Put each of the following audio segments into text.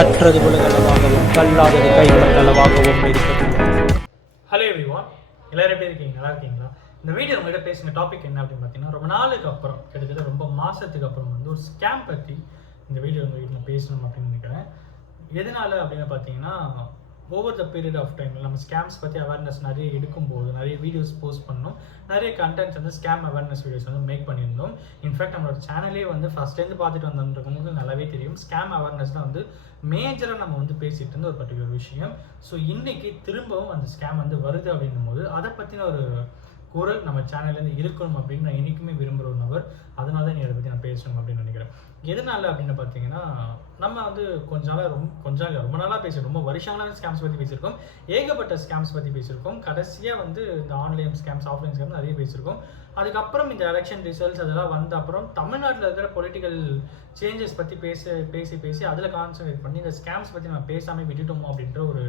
கற்றது உலகளவாகவும் கல்லாதது கைவிடங்களவாகவும் இருக்கிறது. Hello everyone, எல்லாரும் எப்படி இருக்கீங்க? நல்லா இருக்கீங்களா? இந்த வீடியோ உங்கள்கிட்ட பேசின டாபிக் என்ன அப்படின்னு பார்த்தீங்கன்னா, ரொம்ப நாளுக்கு அப்புறம் கிட்டத்தட்ட ரொம்ப மாதத்துக்கு அப்புறம் வந்து ஒரு ஸ்கேம் பற்றி இந்த வீடியோ உங்கள் வீட்டில் பேசணும் அப்படின்னு நினைக்கிறேன். எதனால அப்படின்னு பார்த்தீங்கன்னா, over the period of time நம்ம ஸ்கேம்ஸ் பற்றி அவேர்னஸ் நிறைய எடுக்கும்போது நிறைய வீடியோஸ் போஸ்ட் பண்ணோம், நிறைய கண்டென்ட்ஸ் வந்து ஸ்கேம் அவேர்னஸ் வீடியோஸ் வந்து மேக் பண்ணியிருந்தோம். இன்ஃபேக்ட் நம்மளோட சேனலே வந்து ஃபஸ்ட்லேருந்து பார்த்துட்டு வந்தவங்களுக்கு நல்லாவே தெரியும், ஸ்கேம் அவேர்னஸ் தான் வந்து மேஜராக நம்ம வந்து பேசிகிட்டு இருந்த ஒரு பர்டிகுலர் விஷயம். ஸோ இன்றைக்கி திரும்பவும் அந்த ஸ்கேம் வந்து வருது அப்படின்னும் போது அதை பற்றின ஒரு குரல் நம்ம சேனல்லேருந்து இருக்கணும் அப்படின்னு நான் என்றைக்குமே விரும்புகிற ஒரு நபர். அதனால தான் இதை பற்றி நான் பேசணும் அப்படின்னு நினைக்கிறேன். எதனால அப்படின்னு பார்த்தீங்கன்னா, நம்ம வந்து ரொம்ப நாளாக பேசியிருக்கோம், ரொம்ப வருஷங்களாக ஸ்கேம்ஸ் பற்றி பேசியிருக்கோம், ஏகப்பட்ட ஸ்கேம்ஸ் பற்றி பேசியிருக்கோம். கடைசியாக வந்து இந்த ஆன்லைன் ஸ்கேம்ஸ், ஆஃப்லைன் ஸ்கேம்ஸ் நிறைய பேசியிருக்கோம். அதுக்கப்புறம் இந்த எலெக்ஷன் ரிசல்ட்ஸ் அதெல்லாம் வந்த அப்புறம் தமிழ்நாட்டில் இருக்கிற பொலிட்டிக்கல் சேஞ்சஸ் பற்றி பேசி அதில் கான்சன்ட்ரேட் பண்ணி இந்த ஸ்கேம்ஸ் பற்றி நம்ம பேசாமல் விட்டுட்டோமோ அப்படின்ற ஒரு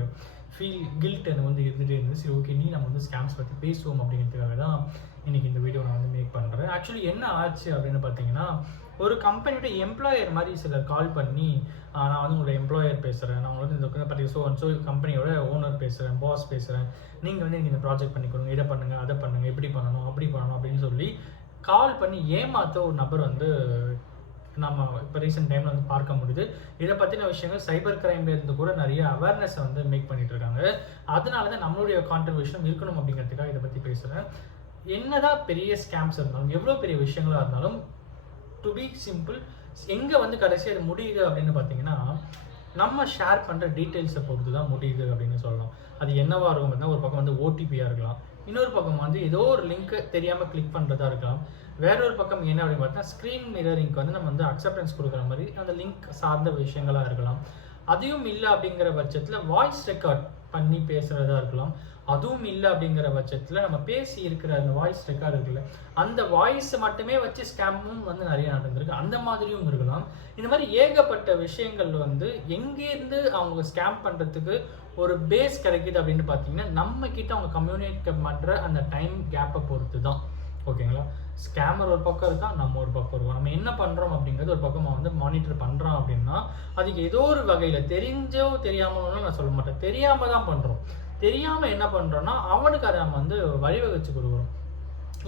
கில்ட் எனக்கு வந்து இருந்துகிட்டே இருந்தது. சரி, ஓகே, நம்ம வந்து ஸ்கேம்ஸ் பற்றி பேசுவோம் அப்படிங்கிறதுக்காக தான் இன்றைக்கி இந்த வீடியோ நான் வந்து மேக் பண்ணுறேன். ஆக்சுவலி என்ன ஆச்சு அப்படின்னு பார்த்தீங்கன்னா, ஒரு கம்பெனியோட எம்ப்ளாயர் மாதிரி சிலர் கால் பண்ணி, நான் வந்து உங்களோட எம்ப்ளாயர் பேசுகிறேன், நான் வந்து இந்த பற்றி கம்பெனியோட ஓனர் பேசுகிறேன், பாஸ் பேசுகிறேன், நீங்கள் வந்து எனக்கு இந்த ப்ராஜெக்ட் பண்ணி கொடுங்க, இதை பண்ணுங்கள், அதை பண்ணுங்கள், இப்படி பண்ணணும், அப்படி பண்ணணும் அப்படின்னு சொல்லி கால் பண்ணி ஏமாற்ற ஒரு நபர் வந்து நம்ம இப்போ ரீசெண்ட் டைமில் வந்து பார்க்க முடியுது. இதை பற்றின விஷயங்கள் சைபர் கிரைம்லேருந்து கூட நிறைய அவேர்னஸை வந்து மேக் பண்ணிட்டு இருக்காங்க. அதனால தான் நம்மளுடைய கான்ட்ரிபியூஷன் இருக்கணும் அப்படிங்கிறதுக்காக இதை பற்றி பேசுகிறேன். என்னதான் பெரிய ஸ்கேம்ஸ் இருந்தாலும், எவ்வளோ பெரிய விஷயங்களாக இருந்தாலும், டு பி சிம்பிள், எங்கே வந்து கடைசி அது முடியுது அப்படின்னு பார்த்தீங்கன்னா, நம்ம ஷேர் பண்ணுற டீட்டெயில்ஸை பொறுத்து தான் முடியுது அப்படின்னு சொல்லலாம். அது என்னவாக இருக்கும் அப்படின்னா, ஒரு பக்கம் வந்து ஓடிபியாக இருக்கலாம், இன்னொரு பக்கம் வந்து ஏதோ ஒரு லிங்க் தெரியாமல் கிளிக் பண்ணுறதா இருக்கலாம், வேற ஒரு பக்கம் என்ன அப்படின்னு பார்த்தீங்கன்னா ஸ்க்ரீன் மிரரிங்க்கு வந்து நம்ம வந்து அக்செப்டன்ஸ் கொடுக்குற மாதிரி அந்த லிங்க் சார்ந்த விஷயங்களாக இருக்கலாம். அதையும் இல்லை அப்படிங்கிற பட்சத்தில் வாய்ஸ் ரெக்கார்ட் பண்ணி பேசுகிறதா இருக்கலாம். அதுவும் இல்லை அப்படிங்கிற பட்சத்தில் நம்ம பேசி இருக்கிற அந்த வாய்ஸ் ரெக்கார்டு இருக்குல்ல, அந்த வாய்ஸை மட்டுமே வச்சு ஸ்கேமும் வந்து நிறைய நடந்திருக்கு. அந்த மாதிரியும் இருக்கலாம். இந்த மாதிரி ஏகப்பட்ட விஷயங்கள் வந்து எங்கேருந்து அவங்க ஸ்கேம் பண்ணுறதுக்கு ஒரு பேஸ் கிடைக்குது அப்படின்னு பார்த்தீங்கன்னா, நம்ம கிட்ட அவங்க கம்யூனிகேட் பண்ணுற அந்த டைம் கேப்பை பொறுத்து தான். ஓகேங்களா? ஸ்கேமர் ஒரு பக்கம் இருக்கா, நம்ம ஒரு பக்கம் இருக்கோம். நம்ம என்ன பண்ணுறோம் அப்படிங்கிறது ஒரு பக்கம் வந்து மானிட்டர் பண்ணுறோம் அப்படின்னா, அதுக்கு ஏதோ ஒரு வகையில் தெரிஞ்சோ தெரியாமலும் நான் சொல்ல மாட்டேன், தெரியாமல் தான் பண்ணுறோம். தெரியாமல் என்ன பண்ணுறோன்னா, அவனுக்கு அதை நம்ம வந்து வழிவகுச்சு கொடுக்குறோம்.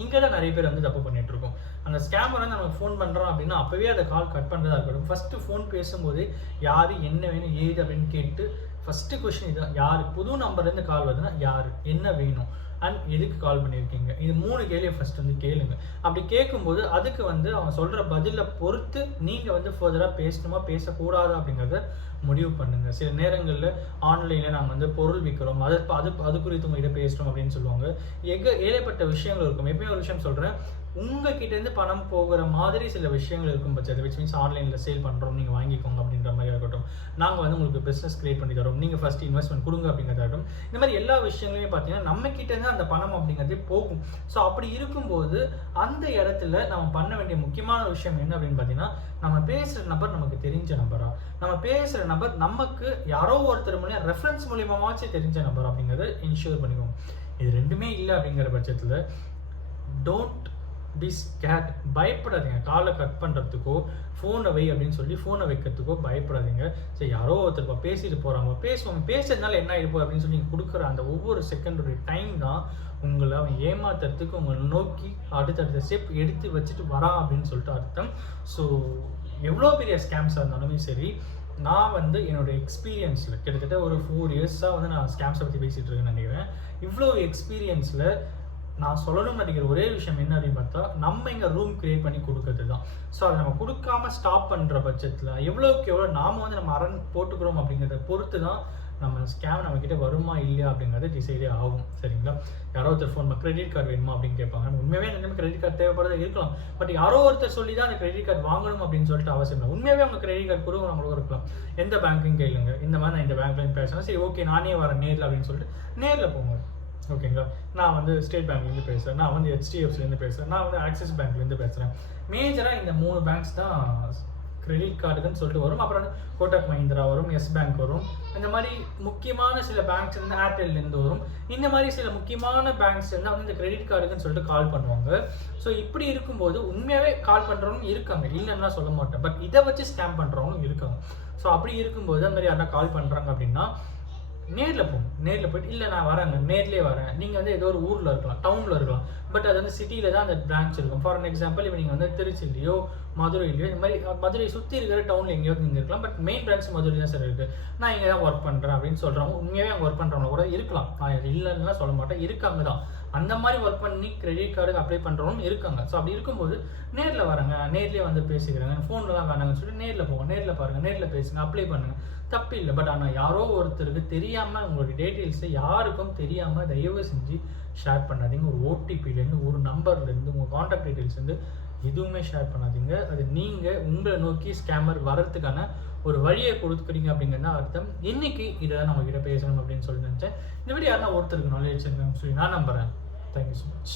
இங்கே தான் நிறைய பேர் வந்து தப்பு பண்ணிட்டு இருக்கோம். அந்த ஸ்கேமர் வந்து நமக்கு ஃபோன் பண்ணுறோம் அப்படின்னா அப்போவே அதை கால் கட் பண்ணுறதா இருக்கட்டும். ஃபஸ்ட்டு ஃபோன் பேசும்போது யார் என்ன வேணும் ஏது அப்படின்னு கேட்டு ஃபஸ்ட்டு கொஸ்டின் இதுதான், யார் புது நம்பர்லேருந்து கால் வருதுன்னா யார், என்ன வேணும் அண்ட் எதுக்கு கால் பண்ணியிருக்கீங்க, இது 3 கேள்வியை ஃபஸ்ட் வந்து கேளுங்க. அப்படி கேட்கும்போது அதுக்கு வந்து அவன் சொல்கிற பதிலை பொறுத்து நீங்கள் வந்து ஃபர்தராக பேசணுமா பேசக்கூடாதா அப்படிங்கிறத முடிவு பண்ணுங்கள். சில நேரங்களில் ஆன்லைனில் நாங்கள் வந்து பொருள் விற்கிறோம், அது குறித்து உங்கள்கிட்ட பேசுகிறோம் அப்படின்னு சொல்லுவாங்க. ஏகப்பட்ட விஷயங்கள் இருக்கும். எப்பயும் ஒரு விஷயம் சொல்கிறேன், உங்ககிட்டேருந்து பணம் போகிற மாதிரி சில விஷயங்கள் இருக்கும் பட்சத்தில், விச் மீன்ஸ் ஆன்லைனில் சேல் பண்ணுறோம், நீங்கள் வாங்கிக்கோங்க அப்படின்ற மாதிரி இருக்கட்டும், நாங்கள் வந்து உங்களுக்கு பிஸ்னஸ் கிரியேட் பண்ணி தரோம், நீங்கள் ஃபஸ்ட்டு இன்வெஸ்ட்மெண்ட் கொடுங்க அப்படிங்கிறதாகட்டும், இந்த மாதிரி எல்லா விஷயங்களுமே பார்த்தீங்கன்னா நம்ம கிட்டேருந்து அந்த பணம் அப்படிங்கிறதே போகும். ஸோ அப்படி இருக்கும்போது அந்த இடத்துல நம்ம பண்ண வேண்டிய முக்கியமான விஷயம் என்ன அப்படின்னு பார்த்தீங்கன்னா, நம்ம பேசுகிற நபர் நமக்கு தெரிஞ்ச நபரா, நம்ம பேசுகிற நபர் நமக்கு யாரோ ஒருத்தர் மூலியம் ரெஃபரன்ஸ் மூலியமாச்சும் தெரிஞ்ச நபர் அப்படிங்கிறத இன்ஷூர் பண்ணிக்கோங்க. இது ரெண்டுமே இல்லை அப்படிங்கிற பட்சத்தில் டோன்ட் பி ஸ்கேர்ட், பயப்படாதீங்க. காலை கட் பண்ணுறதுக்கோ ஃபோனை வை அப்படின்னு சொல்லி ஃபோனை வைக்கிறதுக்கோ பயப்படாதீங்க. சரி, யாரோ ஒருத்தர் பேசிட்டு போகிறாங்க, பேசுறதுனால என்ன ஆகிடுப்போம் அப்படின்னு சொல்லி நீங்கள் கொடுக்குற அந்த ஒவ்வொரு செகண்டோடைய டைம் தான் உங்களை அவன் ஏமாத்துறதுக்கு உங்களை நோக்கி அடுத்தடுத்த ஸ்டெப் எடுத்து வச்சுட்டு வரான் அப்படின்னு சொல்லிட்டு அர்த்தம். ஸோ எவ்வளோ பெரிய ஸ்கேம்ஸாக இருந்தாலுமே சரி, நான் வந்து என்னோடய எக்ஸ்பீரியன்ஸில் கிட்டத்தட்ட ஒரு 4 இயர்ஸாக வந்து நான் ஸ்கேம்ஸை பற்றி பேசிகிட்டு இருக்கேன்னு நினைக்கிறேன். இவ்வளோ எக்ஸ்பீரியன்ஸில் நான் சொல்லணும்னு நினைக்கிற ஒரே விஷயம் என்ன அப்படின்னு பார்த்தா, நம்ம இங்கே ரூம் கிரியேட் பண்ணி கொடுக்கறது தான். ஸோ அதை நம்ம கொடுக்காம ஸ்டாப் பண்ணுற பட்சத்தில் எவ்வளோக்கு எவ்வளோ நாம் வந்து நம்ம அரண் போட்டுக்கிறோம் அப்படிங்கிறத பொறுத்து தான் நம்ம ஸ்கேம் நம்மக்கிட்ட வருமா இல்லையா அப்படிங்கிறது டிசைடே ஆகும். சரிங்களா? யாரோ ஒருத்தர் ஃபோன் கிரெடிட் கார்டு வேணுமா அப்படின்னு கேட்பாங்க. உண்மையாகவே நம்ம கிரெடிட் கார்டு தேவைப்படுறதா இருக்கலாம், பட் யாரோ ஒருத்தர் சொல்லி தான் அந்த கிரெடிட் கார்டு வாங்கணும் அப்படின்னு சொல்லிட்டு அவசியம் இல்லை. உண்மையாகவே அவங்க கிரெடிட் கார்டு கொடுக்க நம்மளுக்கும் இருக்கலாம். எந்த பேங்க்கையும் கேளுங்க, இந்த மாதிரி நான் இந்த பேங்க்லையும் பேசுகிறேன், சரி ஓகே நானே வரேன் நேரில் அப்படின்னு சொல்லிட்டு நேரில் போங்க. ஓகேங்களா? நான் வந்து ஸ்டேட் பேங்க்லேருந்து பேசுகிறேன், நான் வந்து HDFCலேருந்து பேசுகிறேன், நான் வந்து ஆக்சிஸ் பேங்க்லேருந்து பேசுகிறேன். மேஜராக இந்த 3 பேங்க்ஸ் தான் கிரெடிட் கார்டுக்குன்னு சொல்லிட்டு வரும். அப்புறம் கோட்டக் மஹிந்திரா வரும், எஸ் பேங்க் வரும். இந்த மாதிரி முக்கியமான சில பேங்க்ஸ் வந்து ஏர்டெல்லேருந்து வரும். இந்த மாதிரி சில முக்கியமான பேங்க்ஸ் வந்து இந்த கிரெடிட் கார்டுக்குன்னு சொல்லிட்டு கால் பண்ணுவாங்க. ஸோ இப்படி இருக்கும்போது உண்மையாகவே கால் பண்ணுறவங்க இருக்காங்க, இல்லைன்னா சொல்ல மாட்டேன். பட் இதை வச்சு ஸ்கேம் பண்ணுறவங்க இருக்காங்க. ஸோ அப்படி இருக்கும்போது அந்த மாதிரி யாரா கால் பண்ணுறாங்க அப்படின்னா நேரில் போகும். நேரில் போய்ட்டு இல்லை நான் வரேங்க, நேர்லேயே வரேன். நீங்கள் வந்து ஏதோ ஒரு ஊரில் இருக்கலாம், டவுனில் இருக்கலாம், பட் அது வந்து சிட்டியில் தான் அந்த பிரான்ச் இருக்கும். ஃபார் எக்ஸாம்பிள் இப்போ நீங்கள் வந்து திருச்சிலையோ மதுரையிலையோ இந்த மாதிரி மதுரை சுற்றி இருக்கிற டவுனில் எங்கேயாவது நீங்கள் இருக்கலாம். பட் மெயின் பிரான்ச் மதுரை தான் சார் இருக்குது, நான் இங்கே தான் ஒர்க் பண்ணுறேன் அப்படின்னு சொல்கிறவங்க உண்மையாகவே அங்கே ஒர்க் பண்ணுறவங்க கூட இருக்கலாம். நான் இல்லைன்னா சொல்ல மாட்டேன், இருக்காங்க தான். அந்த மாதிரி ஒர்க் பண்ணி கிரெடிட் கார்டுக்கு அப்ளை பண்ணுறவங்க இருக்காங்க. ஸோ அப்படி இருக்கும்போது நேரில் வரேங்க, நேர்லேயே வந்து பேசிக்கிறேங்க, ஃபோனில் தான் வேணாங்கன்னு சொல்லி நேரில் போங்க, நேரில் பாருங்கள், நேரில் பேசுங்க, அப்ளை பண்ணுங்கள், தப்பு இல்லை. பட் ஆனால் யாரோ ஒருத்தருக்கு தெரியாமல் உங்களுடைய டீட்டெயில்ஸை யாருக்கும் தெரியாமல் தயவு செஞ்சு ஷேர் பண்ணாதீங்க. ஒரு ஓடிபிலேருந்து, ஒரு நம்பர்லேருந்து, உங்கள் காண்டாக்ட் டீட்டெயில்ஸ்லேருந்து எதுவுமே ஷேர் பண்ணாதீங்க. அது நீங்கள் உங்களை நோக்கி ஸ்கேமர் வர்றதுக்கான ஒரு வழியை கொடுக்குறீங்க அப்படிங்கிறது தான் அர்த்தம். இன்னைக்கு இதை தான் நான் உங்ககிட்ட பேசணும் அப்படின்னு சொல்லி நினச்சேன். இந்த வீடியோ யாருன்னா ஒருத்தருக்கு நாலேஜ் இருக்குன்னு சொல்லி நான் நம்புகிறேன். Thank you so much.